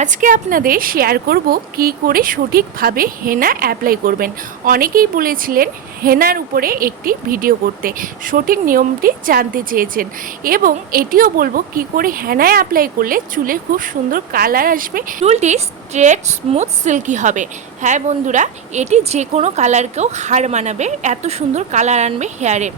আজকে আপনাদের শেয়ার করব কি করে সঠিকভাবে হেনা অ্যাপ্লাই করবেন। অনেকেই বলেছিলেন হেনার উপরে একটি ভিডিও করতে। সঠিক নিয়মটি জানতে চেয়েছেন এবং এটিও বলব কি করে হেনায় অ্যাপ্লাই করলে চুলে খুব সুন্দর কালার আসবে। চুলটি স্ট্রেট স্মুথ সিল্কি হবে। হ্যাঁ বন্ধুরা, এটি যে কোনো কালারকেও হার মানাবে, এত সুন্দর কালার আনবে হেয়ারে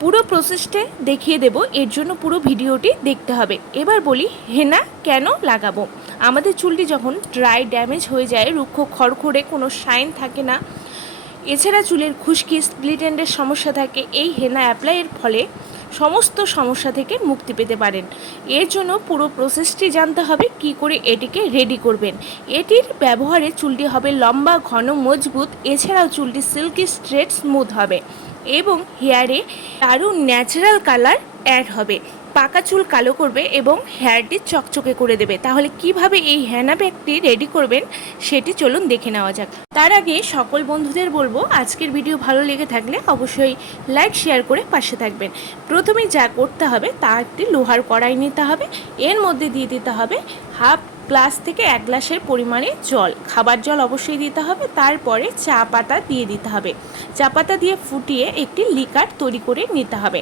পুরো প্রসেসটা দেখিয়ে দেব, এর জন্য পুরো ভিডিওটি দেখতে হবে। এবার বলি হেনা কেন লাগাবো? আমাদের চুলটি যখন ড্রাই ড্যামেজ হয়ে যায়, রুক্ষ খড়খড়ে কোনো শাইন থাকে না। এছাড়া চুলের খুশকি স্প্লিট এন্ডের সমস্যা থাকে। এই হেনা অ্যাপ্লাইয়ের ফলে সমস্ত সমস্যা থেকে মুক্তি পেতে পারেন। এর জন্য পুরো প্রসেসটি জানতে হবে, কি করে এটিকে রেডি করবেন। এটির ব্যবহারে চুলটি হবে লম্বা, ঘন, মজবুত। এছাড়াও চুলটি সিল্কি স্ট্রেট স্মুথ হবে এবং হেয়ারে আরও ন্যাচারাল কালার অ্যাড হবে। পাকা চুল কালো করবে এবং হেয়ারটি চকচকে করে দেবে। তাহলে কীভাবে এই হ্যানা ব্যাগটি রেডি করবেন সেটি চলুন দেখে নেওয়া যাক। তার আগে সকল বন্ধুদের বলব, আজকের ভিডিও ভালো লেগে থাকলে অবশ্যই লাইক শেয়ার করে পাশে থাকবেন। প্রথমে যা করতে হবে তা একটি লোহার কড়াই নিতে হবে, এর মধ্যে দিয়ে দিতে হবে হাফ গ্লাস থেকে এক গ্লাসের পরিমাণে জল। খাবার জল অবশ্যই দিতে হবে, তারপরে চা পাতা দিয়ে দিতে হবে। চা পাতা দিয়ে ফুটিয়ে একটি লিকার তৈরি করে নিতে হবে।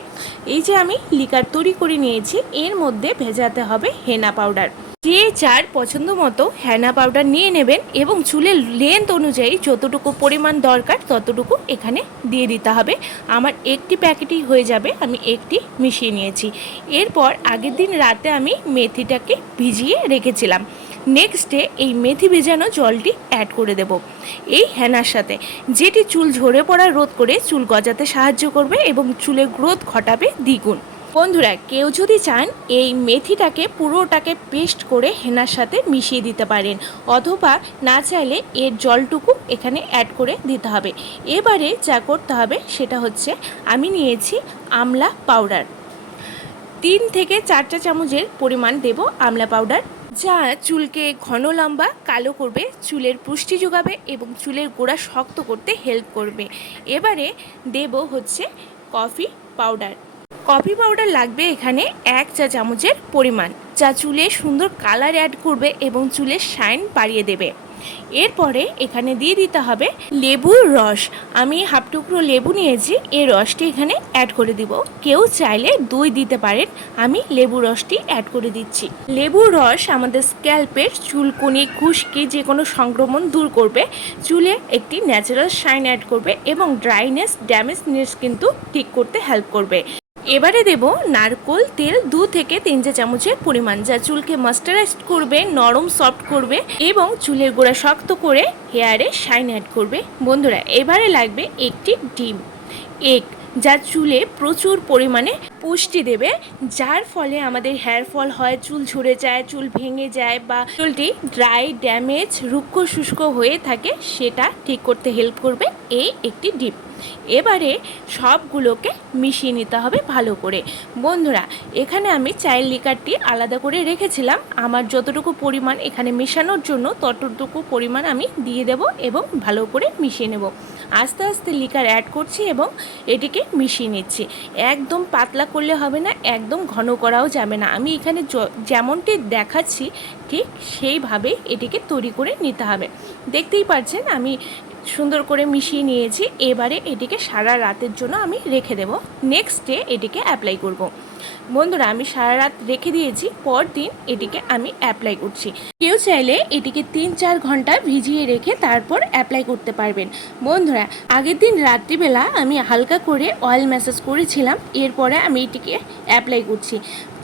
এই যে আমি লিকার তৈরি করে নিয়েছি, এর মধ্যে ভেজাতে হবে হেনা পাউডার। যে যার পছন্দ মতো হেনা পাউডার নিয়ে নেবেন এবং চুলের লেন্থ অনুযায়ী যতটুকু পরিমাণ দরকার ততটুকু এখানে দিয়ে দিতে হবে। আমার একটি প্যাকেটই হয়ে যাবে, আমি একটি মিশিয়ে নিয়েছি। এরপর আগের দিন রাতে আমি মেথিটাকে ভিজিয়ে রেখেছিলাম। নেক্সট ডে এই মেথি ভেজানো জলটি অ্যাড করে দেব এই হেনার সাথে। যেটি চুল ঝরে পড়া রোধ করে চুল গজাতে সাহায্য করবে এবং চুলের গ্রোথ ঘটাবে দ্বিগুণ। বন্ধুরা, কেউ যদি চান এই মেথিটাকে, পুরোটাকে পেস্ট করে হেনার সাথে মিশিয়ে দিতে পারেন, অথবা না চাইলে এর জলটুকু এখানে অ্যাড করে দিতে হবে। এবারে যা করতে হবে সেটা হচ্ছে, আমি নিয়েছি আমলা পাউডার। তিন থেকে চারটা চামচের পরিমাণ দেব আমলা পাউডার। যা চুলকে ঘন লম্বা, কালো করবে, চুলের পুষ্টি যোগাবে এবং চুলের গোড়া শক্ত করতে হেল্প করবে। এবারে দেব হচ্ছে কফি পাউডার। কফি পাউডার লাগবে এখানে এক চা চামচের পরিমাণ। যা চুলে সুন্দর কালার অ্যাড করবে এবং চুলের শাইন বাড়িয়ে দেবে। এরপরে এখানে দিয়ে দিতে হবে লেবুর রস। আমি হাফ টুকরো লেবু নিয়েছি, এই রসটি এখানে অ্যাড করে দিব। কেউ চাইলে দই দিতে পারেন, আমি লেবু রসটি অ্যাড করে দিচ্ছি। লেবুর রস আমাদের স্ক্যাল্পের চুলকুনি খুশকি যে কোনো সংক্রমণ দূর করবে। চুলে একটি ন্যাচারাল শাইন অ্যাড করবে এবং ড্রাইনেস ড্যামেজনেস কিন্তু ঠিক করতে হেল্প করবে। এবারে দেব নারকোল তেল দু থেকে তিন চা চামচের পরিমাণ, যা চুলকে ময়েশ্চারাইজ করবে, নরম সফট করবে এবং চুলের গোড়া শক্ত করে হেয়ারে শাইন অ্যাড করবে। বন্ধুরা, এবারে লাগবে একটি ডিম এক যা চুলে প্রচুর পরিমাণে পুষ্টি দেবে, যার ফলে আমাদের হেয়ার ফল হয়, চুল ঝরে যায়, চুল ভেঙে যায় বা চুলটি ড্রাই ড্যামেজ রুক্ষ শুষ্ক হয়ে থাকে, সেটা ঠিক করতে হেল্প করবে এই একটি ডিপ এবারে সবগুলোকে মিশিয়ে নিতে হবে ভালো করে। বন্ধুরা, এখানে আমি চায়ের লিকারটি আলাদা করে রেখেছিলাম। আমার যতটুকু পরিমাণ এখানে মেশানোর জন্য, ততটুকু পরিমাণ আমি দিয়ে দেব এবং ভালো করে মিশিয়ে নেব। আস্তে আস্তে লিকার অ্যাড করছি এবং এটিকে মিশিয়ে নিচ্ছি। একদম পাতলা করলে হবে না, একদম ঘন করাও যাবে না। আমি এখানে যেমনটি দেখাচ্ছি ঠিক সেইভাবে এটিকে তৈরি করে নিতে হবে। দেখতেই পাচ্ছেন আমি সুন্দর করে মিশিয়ে নিয়েছি। এবারে এটিকে সারা রাতের জন্য আমি রেখে দেব। নেক্সট ডে এটিকে অ্যাপ্লাই করব। বন্ধুরা, আমি সারা রাত রেখে দিয়েছি, পরদিন এটিকে আমি অ্যাপ্লাই করছি। কেউ চাইলে এটিকে তিন চার ঘণ্টা ভিজিয়ে রেখে তারপর অ্যাপ্লাই করতে পারবেন। বন্ধুরা, আগের দিন রাত্রিবেলা আমি হালকা করে অয়েল ম্যাসাজ করেছিলাম, এরপরে আমি এটিকে অ্যাপ্লাই করছি।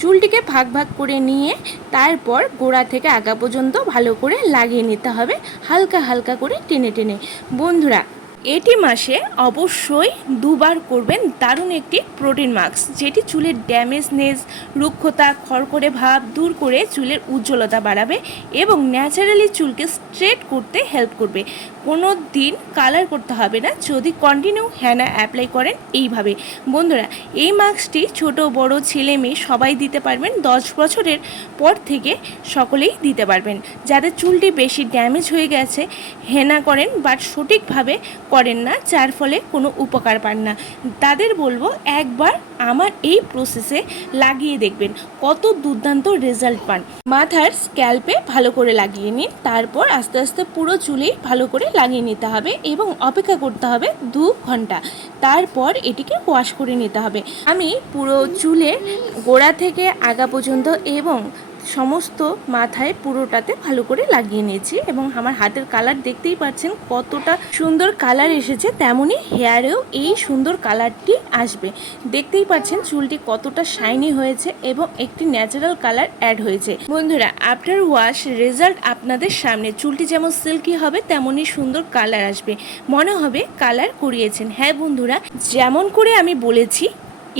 চুলটিকে ভাগ ভাগ করে নিয়ে তারপর গোড়া থেকে আগা পর্যন্ত ভালো করে লাগিয়ে নিতে হবে, হালকা হালকা করে টেনে টেনে। বন্ধুরা এটি মাসে অবশ্যই দুবার করবেন দারুণ একটি প্রোটিন মাস্ক, যেটি চুলের ড্যামেজনেস রুক্ষতা খড়করে ভাব দূর করে চুলের উজ্জ্বলতা বাড়াবে এবং ন্যাচারালি চুলকে স্ট্রেট করতে হেল্প করবে। কোনো দিন কালার করতে হবে না, যদি কন্টিনিউ হ্যানা অ্যাপ্লাই করেন এইভাবে। বন্ধুরা, এই মাস্কটি ছোট, বড়, ছেলে, মেয়ে সবাই দিতে পারবেন, দশ বছরের পর থেকে সকলেই দিতে পারবেন। যাদের চুলটি বেশি ড্যামেজ হয়ে গেছে হেনা করেন, বাট সঠিকভাবে করেন না, যার ফলে কোনো উপকার পান না। তাদের বলব, একবার আমার এই প্রসেসে লাগিয়ে দেখবেন, কত দুর্দান্ত রেজাল্ট পান। মাথার স্ক্যাল্পে ভালো করে লাগিয়ে নিন, তারপর আস্তে আস্তে পুরো চুলেই ভালো করে লাগিয়ে নিতে হবে এবং অপেক্ষা করতে হবে দু ঘণ্টা। তারপর এটিকে ওয়াশ করে নিতে হবে। আমি পুরো চুলের গোড়া থেকে আগা পর্যন্ত এবং সমস্ত মাথায় পুরোটাতে ভালো করে লাগিয়ে নিয়েছি এবং আমার হাতের কালার দেখতেই পাচ্ছেন কতটা সুন্দর কালার এসেছে তেমনই হেয়ারেও এই সুন্দর কালারটি আসবে। দেখতেই পাচ্ছেন চুলটি কতটা শাইনি হয়েছে এবং একটি ন্যাচারাল কালার অ্যাড হয়েছে। বন্ধুরা আফটার ওয়াশ রেজাল্ট আপনাদের সামনে। চুলটি যেমন সিল্কি হবে তেমনই সুন্দর কালার আসবে। মনে হবে কালার করিয়েছেন হ্যাঁ বন্ধুরা, যেমন করে আমি বলেছি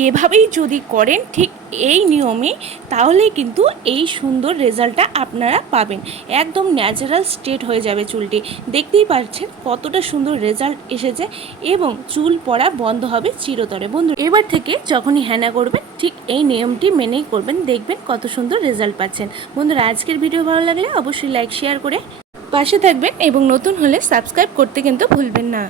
এভাবেই যদি করেন, ঠিক এই নিয়মে, তাহলে কিন্তু এই সুন্দর রেজাল্টটা আপনারা পাবেন। একদম ন্যাচারাল স্টেট হয়ে যাবে চুলটি। দেখতেই পাচ্ছেন কতটা সুন্দর রেজাল্ট এসেছে এবং চুল পড়া বন্ধ হবে চিরতরে। বন্ধু এবার থেকে যখনই হ্যানা করবেন, ঠিক এই নিয়মটি মেনেই করবেন, দেখবেন কত সুন্দর রেজাল্ট পাচ্ছেন। বন্ধুরা, আজকের ভিডিও ভালো লাগলে অবশ্যই লাইক, শেয়ার করে পাশে থাকবেন এবং নতুন হলে সাবস্ক্রাইব করতে কিন্তু ভুলবেন না।